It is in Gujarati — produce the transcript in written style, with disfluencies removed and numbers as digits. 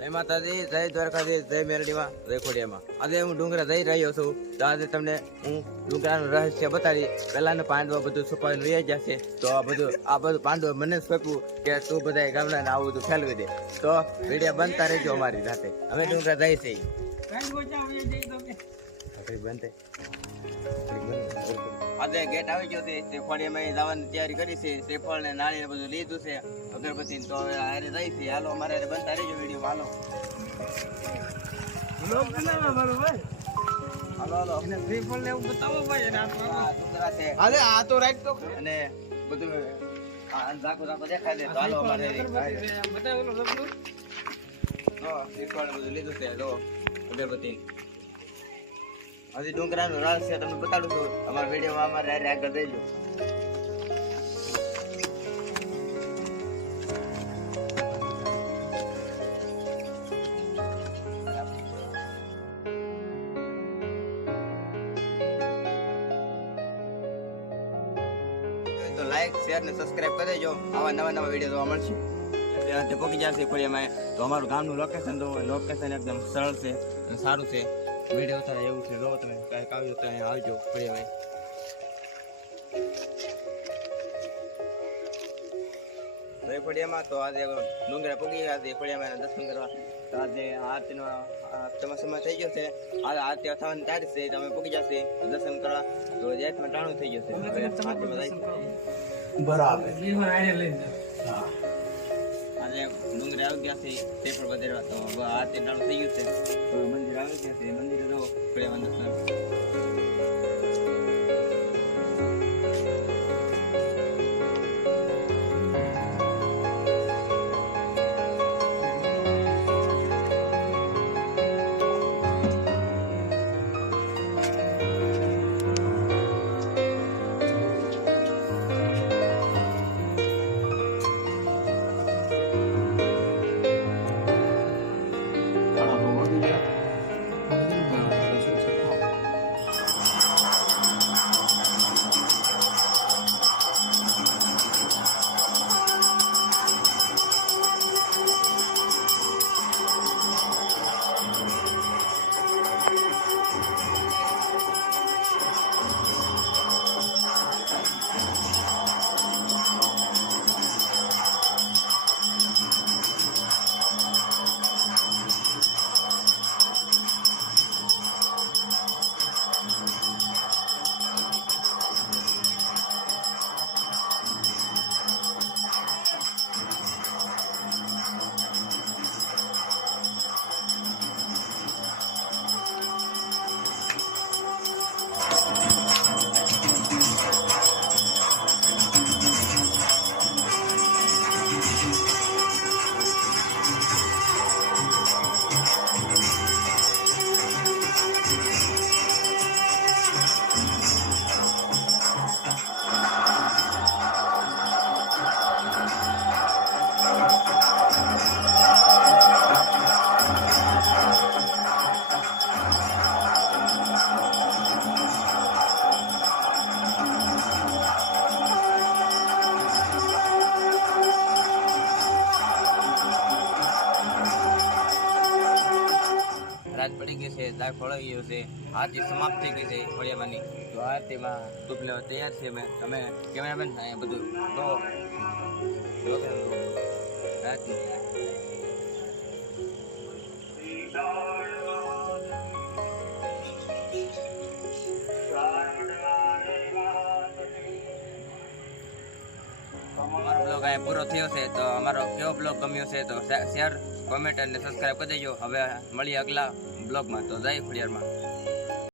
જય માતાજી, જય દ્વારકાધીશ, જય મેરડીમાં, જય ખોડિયામાં. આજે હું ડુંગરા જઈ રહ્યો છું. તો આજે તમને હું ડુંગરાનું રહસ્ય બતાવી. પહેલાનું પાંડવો બધું છુપાવીને વહી ગયા છે. તો આ બધું પાંડવો મને જ સોંપ્યું કે તું બધા ગામડાને આવું બધું ફેલવી દે. તો વિડીયો બનતા રહેજો અમારી સાથે. અમે ડુંગરા જઈએ છીએ. આજે ગેટ આવી ગયો છે. શ્રીફળિયામાં જવાની તૈયારી કરી છે. શ્રીફળ ને નાળિયેર બધું લીધું છે, અગરબત્તી. તો હવે હારે જાય છે. હાલો અમારે હારે બનતા રહેજો વિડીયો. હાલો હાલો એને શ્રીફળ ને એવું બતાવો ભાઈ. ડુંગરા છે. અરે આ તો રાઈટ તો અને બધું ઝાકો દેખાય છે. તો હાલો અમારે શ્રીફળ બધું લીધું છે. લો અગરબત્તી. હજી ડુંગરાનું રહસ્ય તમને બતાડું છું. અમારા વિડીયોમાં અમારે આગળ રહેજો. તો લાઈક, શેર ને સબસ્ક્રાઇબ કરી દેજો. આવા નવા વિડીયો જોવા મળશે. તે પહોંચી જશે ફળિયામાં. તો અમારું ગામનું લોકેશન એકદમ સરળ છે અને સારું છે. વિડીયો ઉતારે એવું છે. જો તમે કાંઈક આવ્યું તો અહીંયા આવજો ફળિયામાં. ફળિયામાં તો આજે ડુંગરા પગી ગયા છે. ફળિયામાં દર્શન કરવા. તો આજે આરતીનો સમય થઈ ગયો છે. આજે આરતી થવાની તારીખ છે. તમે પગી જશે દર્શન કરવા. તો જેટમાં ટાણું થઈ જશે. બરાબર. આજે ડુંગરે આવી ગયા છે. તે પણ વધારવા. તો આરતી ટાણું થઈ ગયું છે. તો મંદિર આવી ગયા છે. મંદિરે જો ફળિયામાં દર્શન. પડી ગઈ છે. દાળ ફળાઈ ગયો છે. આરતી સમાપ્ત થઈ ગઈ છે ફળિયામાંની. તો આરતીમાં ધૂપ લેવા તૈયાર છે. તમે કેમેરામેન અહીંયા બધું તો આરતી અમારો બ્લોગ અહીંયા પૂરો થયો છે. તો અમારો કેવો બ્લોગ ગમ્યો છે તો શેર, કોમેન્ટ અને સબસ્ક્રાઈબ કરી દેજો. હવે મળીએ આગલા બ્લોગમાં. તો જય ખોડિયારમાં.